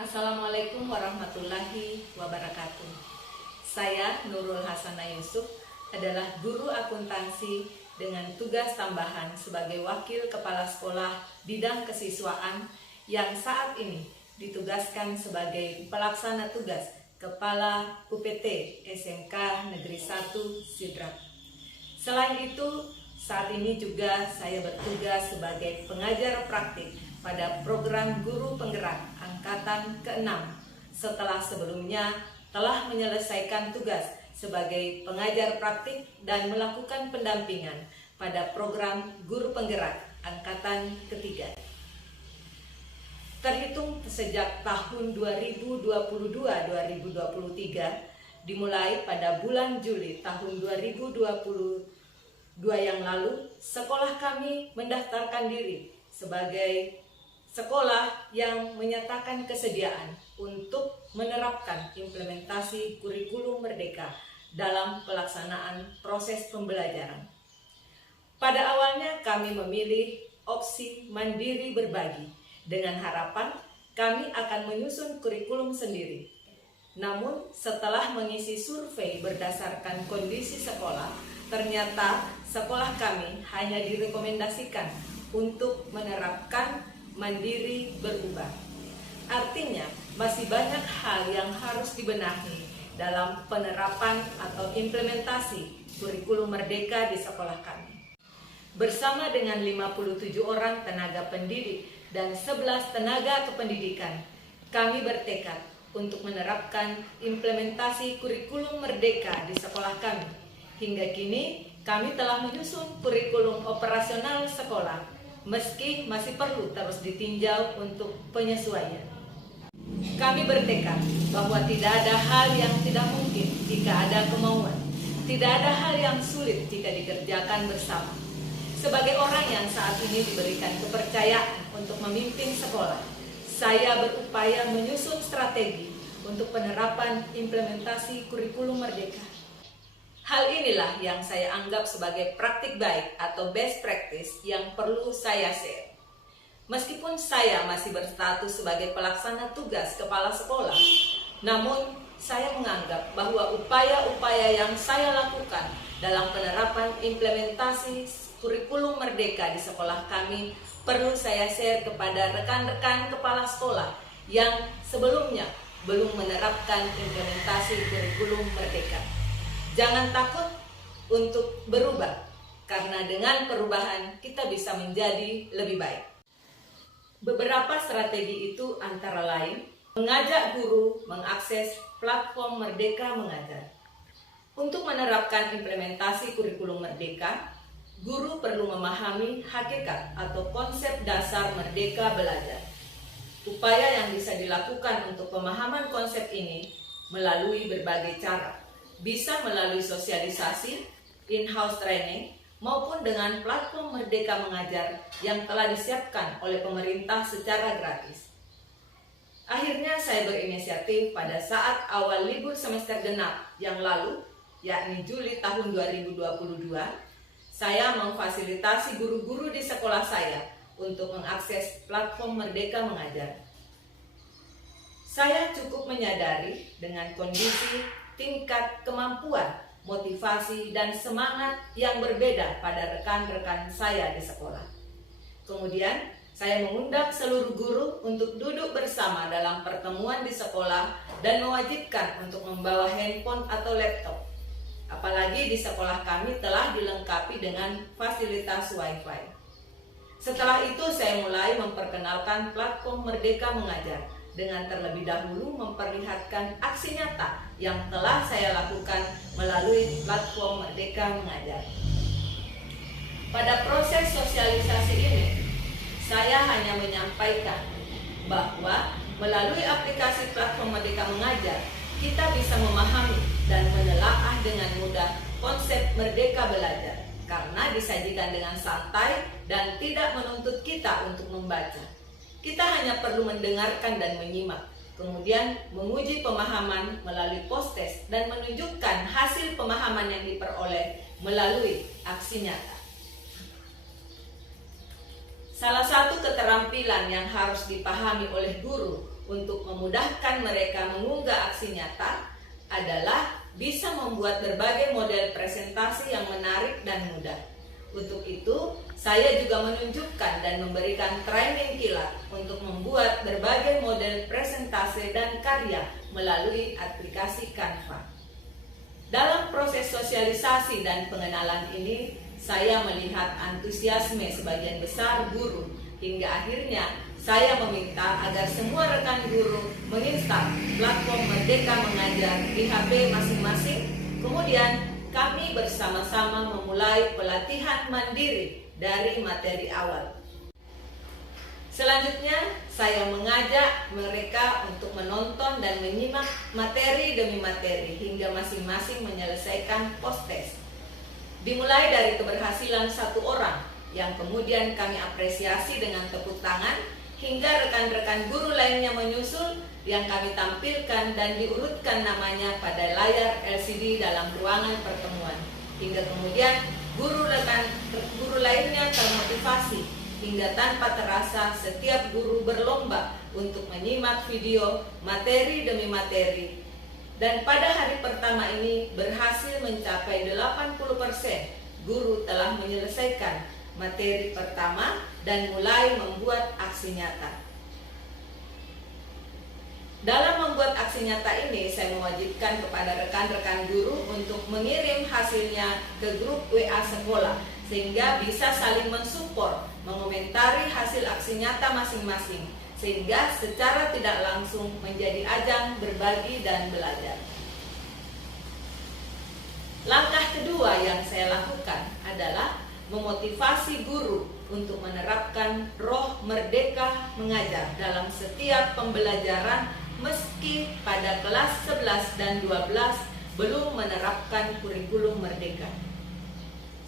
Assalamualaikum warahmatullahi wabarakatuh. Saya Nurul Hasanah Yusuf adalah guru akuntansi dengan tugas tambahan sebagai Wakil Kepala Sekolah Bidang Kesiswaan yang saat ini ditugaskan sebagai pelaksana tugas Kepala UPT SMK Negeri 1 Sidrap. Selain itu, saat ini juga saya bertugas sebagai pengajar praktik pada program Guru Penggerak Angkatan ke-6 setelah sebelumnya telah menyelesaikan tugas sebagai pengajar praktik dan melakukan pendampingan pada program Guru Penggerak Angkatan ke-3. Terhitung sejak tahun 2022-2023 dimulai pada bulan Juli tahun 2022 yang lalu, sekolah kami mendaftarkan diri sebagai sekolah yang menyatakan kesediaan untuk menerapkan implementasi kurikulum merdeka dalam pelaksanaan proses pembelajaran. Pada awalnya kami memilih opsi mandiri berbagi dengan harapan kami akan menyusun kurikulum sendiri. Namun setelah mengisi survei berdasarkan kondisi sekolah, ternyata sekolah kami hanya direkomendasikan untuk menerapkan mandiri berubah. Artinya, masih banyak hal yang harus dibenahi dalam penerapan atau implementasi kurikulum merdeka di sekolah kami. Bersama dengan 57 orang tenaga pendidik dan 11 tenaga kependidikan, kami bertekad untuk menerapkan implementasi kurikulum merdeka di sekolah kami. Hingga kini, kami telah menyusun kurikulum operasional sekolah, meski masih perlu terus ditinjau untuk penyesuaian. Kami bertekad bahwa tidak ada hal yang tidak mungkin jika ada kemauan. Tidak ada hal yang sulit jika dikerjakan bersama. Sebagai orang yang saat ini diberikan kepercayaan untuk memimpin sekolah, saya berupaya menyusun strategi untuk penerapan implementasi kurikulum merdeka. Hal inilah yang saya anggap sebagai praktik baik atau best practice yang perlu saya share. Meskipun saya masih berstatus sebagai pelaksana tugas kepala sekolah, namun saya menganggap bahwa upaya-upaya yang saya lakukan dalam penerapan implementasi kurikulum merdeka di sekolah kami perlu saya share kepada rekan-rekan kepala sekolah yang sebelumnya belum menerapkan implementasi kurikulum merdeka. Jangan takut untuk berubah, karena dengan perubahan kita bisa menjadi lebih baik. Beberapa strategi itu antara lain, mengajak guru mengakses platform Merdeka Mengajar. Untuk menerapkan implementasi kurikulum merdeka, guru perlu memahami hakikat atau konsep dasar merdeka belajar. Upaya yang bisa dilakukan untuk pemahaman konsep ini melalui berbagai cara. Bisa melalui sosialisasi, in-house training, maupun dengan platform Merdeka Mengajar yang telah disiapkan oleh pemerintah secara gratis. Akhirnya saya berinisiatif pada saat awal libur semester genap yang lalu, yakni Juli tahun 2022, saya memfasilitasi guru-guru di sekolah saya untuk mengakses platform Merdeka Mengajar. Saya cukup menyadari dengan kondisi tingkat kemampuan, motivasi, dan semangat yang berbeda pada rekan-rekan saya di sekolah. Kemudian, saya mengundang seluruh guru untuk duduk bersama dalam pertemuan di sekolah dan mewajibkan untuk membawa handphone atau laptop. Apalagi di sekolah kami telah dilengkapi dengan fasilitas Wi-Fi. Setelah itu, saya mulai memperkenalkan platform Merdeka Mengajar dengan terlebih dahulu memperlihatkan aksi nyata yang telah saya lakukan melalui platform Merdeka Mengajar. Pada proses sosialisasi ini, saya hanya menyampaikan bahwa melalui aplikasi platform Merdeka Mengajar, kita bisa memahami dan menelaah dengan mudah konsep Merdeka Belajar karena disajikan dengan santai dan tidak menuntut kita untuk membaca. Kita hanya perlu mendengarkan dan menyimak, kemudian menguji pemahaman melalui post-test dan menunjukkan hasil pemahaman yang diperoleh melalui aksi nyata. Salah satu keterampilan yang harus dipahami oleh guru untuk memudahkan mereka mengunggah aksi nyata adalah bisa membuat berbagai model presentasi yang menarik dan mudah. Untuk itu, saya juga menunjukkan dan memberikan training kilat untuk membuat berbagai model presentasi dan karya melalui aplikasi Canva. Dalam proses sosialisasi dan pengenalan ini, saya melihat antusiasme sebagian besar guru, hingga akhirnya saya meminta agar semua rekan guru menginstal platform Merdeka Mengajar di HP masing-masing. Kemudian kami bersama-sama memulai pelatihan mandiri dari materi awal. Selanjutnya, saya mengajak mereka untuk menonton dan menyimak materi demi materi hingga masing-masing menyelesaikan post-test. Dimulai dari keberhasilan satu orang yang kemudian kami apresiasi dengan tepuk tangan, hingga rekan-rekan guru lainnya menyusul yang kami tampilkan dan diurutkan namanya pada layar LCD dalam ruangan pertemuan. Hingga kemudian guru lainnya termotivasi, hingga tanpa terasa setiap guru berlomba untuk menyimak video materi demi materi. Dan pada hari pertama ini berhasil mencapai 80% guru telah menyelesaikan materi pertama dan mulai membuat aksi nyata. Dalam membuat aksi nyata ini, saya mewajibkan kepada rekan-rekan guru untuk mengirim hasilnya ke grup WA sekolah, sehingga bisa saling mensupport, mengomentari hasil aksi nyata masing-masing, sehingga secara tidak langsung menjadi ajang berbagi dan belajar. Langkah kedua yang saya lakukan adalah memotivasi guru untuk menerapkan roh merdeka mengajar dalam setiap pembelajaran, meski pada kelas 11 dan 12 belum menerapkan kurikulum merdeka.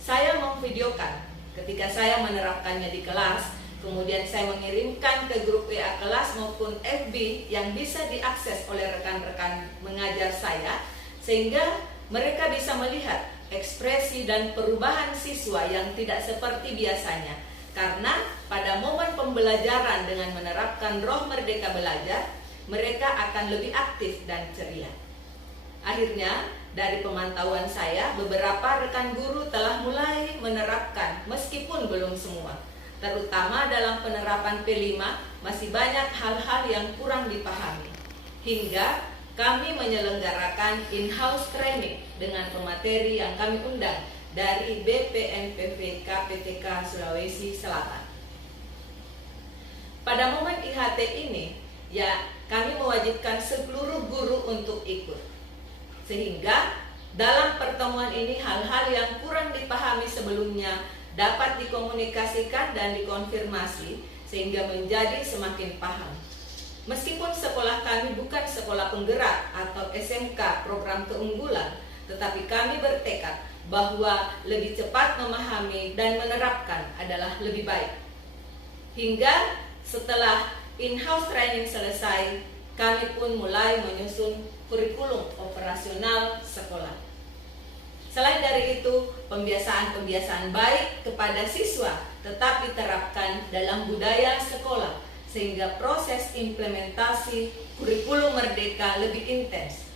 Saya memvideokan ketika saya menerapkannya di kelas, kemudian saya mengirimkan ke grup WA kelas maupun FB yang bisa diakses oleh rekan-rekan mengajar saya, sehingga mereka bisa melihat ekspresi dan perubahan siswa yang tidak seperti biasanya. Karena pada momen pembelajaran dengan menerapkan roh merdeka belajar, mereka akan lebih aktif dan ceria. Akhirnya, dari pemantauan saya, beberapa rekan guru telah mulai menerapkan meskipun belum semua. Terutama dalam penerapan P5 masih banyak hal-hal yang kurang dipahami. Hingga kami menyelenggarakan in-house training dengan pemateri yang kami undang dari BPNPV KPTK Sulawesi Selatan. Pada momen IHT ini, kami mewajibkan seluruh guru untuk ikut. Sehingga dalam pertemuan ini hal-hal yang kurang dipahami sebelumnya dapat dikomunikasikan dan dikonfirmasi sehingga menjadi semakin paham. Meskipun sekolah kami bukan sekolah penggerak atau SMK program keunggulan, tetapi kami bertekad bahwa lebih cepat memahami dan menerapkan adalah lebih baik. Hingga setelah in-house training selesai, kami pun mulai menyusun kurikulum operasional sekolah. Selain dari itu, pembiasaan-pembiasaan baik kepada siswa tetap diterapkan dalam budaya sekolah, sehingga proses implementasi kurikulum merdeka lebih intens.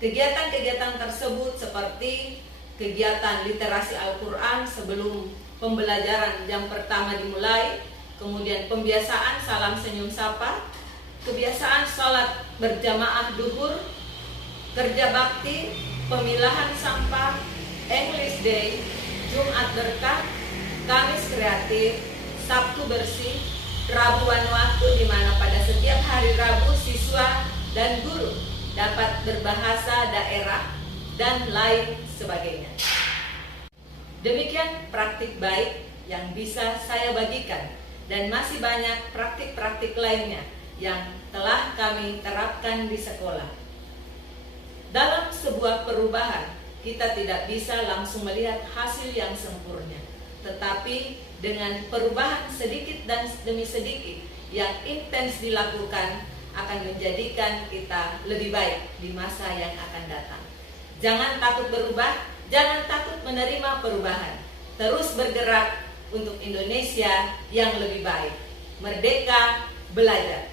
Kegiatan-kegiatan tersebut seperti kegiatan literasi Al-Quran sebelum pembelajaran jam pertama dimulai, kemudian pembiasaan salam senyum sapa, kebiasaan sholat berjamaah duhur, kerja bakti, pemilahan sampah, English Day, Jumat berkah, Kamis kreatif, Sabtu bersih, Rabuan waktu, di mana pada setiap hari Rabu siswa dan guru dapat berbahasa daerah, dan lain sebagainya. Demikian praktik baik yang bisa saya bagikan, dan masih banyak praktik-praktik lainnya yang telah kami terapkan di sekolah. Dalam sebuah perubahan, kita tidak bisa langsung melihat hasil yang sempurna, tetapi dengan perubahan sedikit dan demi sedikit yang intens dilakukan akan menjadikan kita lebih baik di masa yang akan datang. Jangan takut berubah, jangan takut menerima perubahan. Terus bergerak untuk Indonesia yang lebih baik. Merdeka belajar.